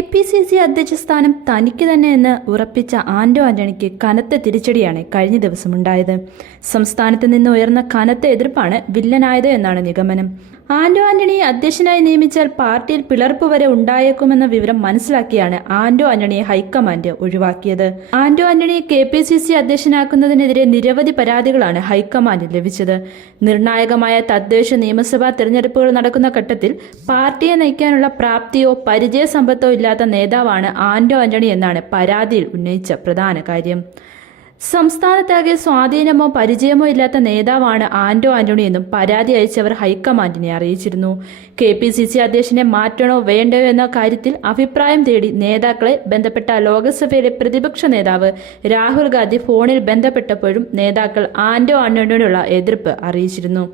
KPCC അധ്യക്ഷ സ്ഥാനം തനിക്ക് തന്നെയെന്ന് ഉറപ്പിച്ച ആന്റോ ആന്റണിക്ക് കനത്ത തിരിച്ചടിയാണ് കഴിഞ്ഞ ദിവസമുണ്ടായത്. സംസ്ഥാനത്ത് നിന്ന് ഉയർന്ന കനത്ത എതിർപ്പാണ് വില്ലനായത് എന്നാണ് നിഗമനം. ആന്റോ ആന്റണിയെ അധ്യക്ഷനായി നിയമിച്ചാൽ പാർട്ടിയിൽ പിളർപ്പ് വരെ ഉണ്ടായേക്കുമെന്ന വിവരം മനസ്സിലാക്കിയാണ് ആന്റോ ആന്റണിയെ ഹൈക്കമാൻഡ് ഒഴിവാക്കിയത്. ആന്റോ ആന്റണിയെ KPCC അധ്യക്ഷനാക്കുന്നതിനെതിരെ നിരവധി പരാതികളാണ് ഹൈക്കമാൻഡിൽ ലഭിച്ചത്. നിർണായകമായ തദ്ദേശ നിയമസഭാ തെരഞ്ഞെടുപ്പുകൾ നടക്കുന്ന ഘട്ടത്തിൽ പാർട്ടിയെ നയിക്കാനുള്ള പ്രാപ്തിയോ പരിചയ സമ്പത്തോ ഇല്ലാത്ത നേതാവാണ് ആന്റോ ആന്റണി എന്നാണ് പരാതിയിൽ ഉന്നയിച്ച പ്രധാന കാര്യം. സംസ്ഥാനത്താകെ സ്വാധീനമോ പരിചയമോ ഇല്ലാത്ത നേതാവാണ് ആന്റോ ആന്റണി എന്നും പരാതി അയച്ചവർ ഹൈക്കമാൻഡിനെ അറിയിച്ചിരുന്നു. KPCC അധ്യക്ഷനെ മാറ്റണോ വേണ്ടയോ എന്ന കാര്യത്തിൽ അഭിപ്രായം തേടി നേതാക്കളെ ബന്ധപ്പെട്ട ലോക്സഭയിലെ പ്രതിപക്ഷ നേതാവ് രാഹുൽ ഗാന്ധി ഫോണിൽ ബന്ധപ്പെട്ടപ്പോഴും നേതാക്കൾ ആന്റോ ആന്റണിയോടുള്ള എതിർപ്പ് അറിയിച്ചിരുന്നു.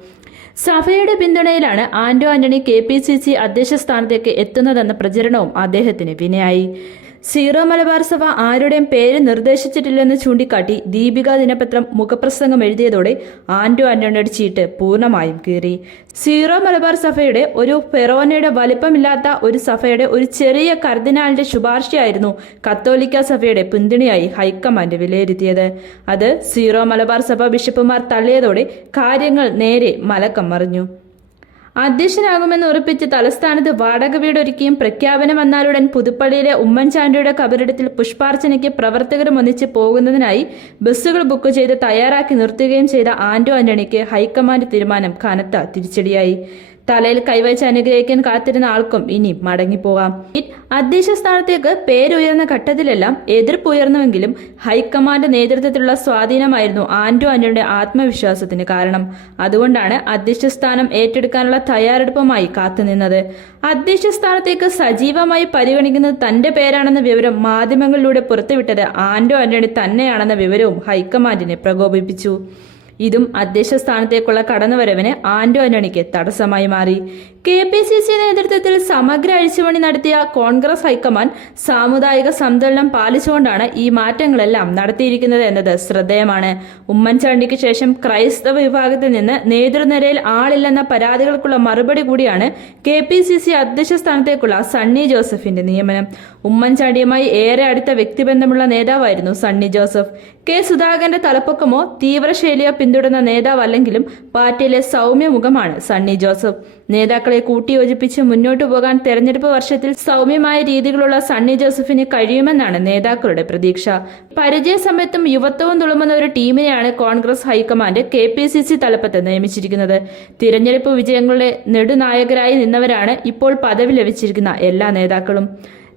സഭയുടെ പിന്തുണയിലാണ് ആന്റോ ആന്റണി KPCC അധ്യക്ഷ സ്ഥാനത്തേക്ക് എത്തുന്നതെന്ന പ്രചരണവും അദ്ദേഹത്തിന് വിനയായി. സീറോ മലബാർ സഭ ആരുടെയും പേര് നിർദ്ദേശിച്ചിട്ടില്ലെന്ന് ചൂണ്ടിക്കാട്ടി ദീപിക ദിനപത്രം മുഖപ്രസംഗം എഴുതിയതോടെ ആന്റോ ആന്റണിയുടെ ചീട്ട് പൂർണ്ണമായും കീറി. സീറോ മലബാർ സഭയുടെ ഒരു ഫെറോനയുടെ വലിപ്പമില്ലാത്ത ഒരു സഭയുടെ ഒരു ചെറിയ കർദിനാളിന്റെ ശുപാർശയായിരുന്നു കത്തോലിക്ക സഭയുടെ പിന്തുണയായി ഹൈക്കമാൻഡ് വിലയിരുത്തിയത്. അത് സീറോ മലബാർ സഭ ബിഷപ്പുമാർ തള്ളിയതോടെ കാര്യങ്ങൾ നേരെ മലക്കം മറിഞ്ഞു. അധ്യക്ഷനാകുമെന്ന് ഉറപ്പിച്ച് തലസ്ഥാനത്ത് വാടക വീടൊരുക്കിയും പ്രഖ്യാപനം വന്നാലുടൻ പുതുപ്പള്ളിയിലെ ഉമ്മൻചാണ്ടിയുടെ കബറിടത്തിൽ പുഷ്പാർച്ചനയ്ക്ക് പ്രവർത്തകരും ഒന്നിച്ച് പോകുന്നതിനായി ബസ്സുകൾ ബുക്ക് ചെയ്ത് തയ്യാറാക്കി നിർത്തുകയും ചെയ്ത ആന്റോ ആന്റണിക്ക് ഹൈക്കമാൻഡ് തീരുമാനം കനത്ത തിരിച്ചടിയായി. തലയിൽ കൈവച്ച് അനുഗ്രഹിക്കാൻ കാത്തിരുന്ന ആൾക്കും ഇനി മടങ്ങിപ്പോകാം. അധ്യക്ഷ സ്ഥാനത്തേക്ക് പേരുയർന്ന ഘട്ടത്തിലെല്ലാം എതിർപ്പ് ഉയർന്നുവെങ്കിലും ഹൈക്കമാൻഡ് നേതൃത്വത്തിലുള്ള സ്വാധീനമായിരുന്നു ആന്റോ ആന്റണിയുടെ ആത്മവിശ്വാസത്തിന് കാരണം. അതുകൊണ്ടാണ് അധ്യക്ഷ സ്ഥാനം ഏറ്റെടുക്കാനുള്ള തയ്യാറെടുപ്പുമായി കാത്തുനിന്നത്. അധ്യക്ഷ സ്ഥാനത്തേക്ക് സജീവമായി പരിഗണിക്കുന്നത് തന്റെ പേരാണെന്ന വിവരം മാധ്യമങ്ങളിലൂടെ പുറത്തുവിട്ടത് ആന്റോ ആന്റണി തന്നെയാണെന്ന വിവരവും ഹൈക്കമാൻഡിനെ പ്രകോപിപ്പിച്ചു. ഇതും അധ്യക്ഷ സ്ഥാനത്തേക്കുള്ള കടന്നുവരവിന് ആന്റോ ആന്റണിക്ക് തടസ്സമായി മാറി. KPCC നേതൃത്വത്തിൽ സമഗ്ര അഴിച്ചുപണി നടത്തിയ കോൺഗ്രസ് ഹൈക്കമാൻഡ് സാമുദായിക സന്തുലനം പാലിച്ചുകൊണ്ടാണ് ഈ മാറ്റങ്ങളെല്ലാം നടത്തിയിരിക്കുന്നത് എന്നത് ശ്രദ്ധേയമാണ്. ഉമ്മൻചാണ്ടിക്ക് ശേഷം ക്രൈസ്തവ വിഭാഗത്തിൽ നിന്ന് നേതൃനിരയിൽ ആളില്ലെന്ന പരാതികൾക്കുള്ള മറുപടി കൂടിയാണ് KPCC അധ്യക്ഷ സ്ഥാനത്തേക്കുള്ള സണ്ണി ജോസഫിന്റെ നിയമനം. ഉമ്മൻചാണ്ടിയുമായി ഏറെ അടുത്ത വ്യക്തിബന്ധമുള്ള നേതാവായിരുന്നു സണ്ണി ജോസഫ്. K സുധാകരന്റെ തലപ്പൊക്കമോ തീവ്രശൈലിയോ പിന്തുടർന്ന നേതാവല്ലെങ്കിലും പാർട്ടിയിലെ സൗമ്യമുഖമാണ് സണ്ണി ജോസഫ്. നേതാക്കളെ കൂട്ടിയോജിപ്പിച്ച് മുന്നോട്ടു പോകാൻ തെരഞ്ഞെടുപ്പ് വർഷത്തിൽ സൗമ്യമായ രീതികളുള്ള സണ്ണി ജോസഫിന് കഴിയുമെന്നാണ് നേതാക്കളുടെ പ്രതീക്ഷ. പരിചയസമ്പത്തും യുവത്വവും തുളുമ്പുന്ന ഒരു ടീമിനെയാണ് കോൺഗ്രസ് ഹൈക്കമാൻഡ് KPCC തലപ്പത്ത് നിയമിച്ചിരിക്കുന്നത്. തിരഞ്ഞെടുപ്പ് വിജയങ്ങളുടെ നെടുനായകരായി നിന്നവരാണ് ഇപ്പോൾ പദവി ലഭിച്ചിരിക്കുന്ന എല്ലാ നേതാക്കളും.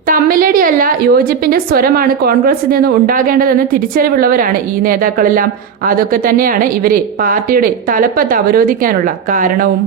തമ്മിലടിയല്ല, യോജിപ്പിന്റെ സ്വരമാണ് കോൺഗ്രസിൽ നിന്ന് ഉണ്ടാകേണ്ടതെന്ന് തിരിച്ചറിവുള്ളവരാണ് ഈ നേതാക്കളെല്ലാം. അതൊക്കെ തന്നെയാണ് ഇവരെ പാർട്ടിയുടെ തലപ്പത്ത് അവരോധിക്കാനുള്ള കാരണവും.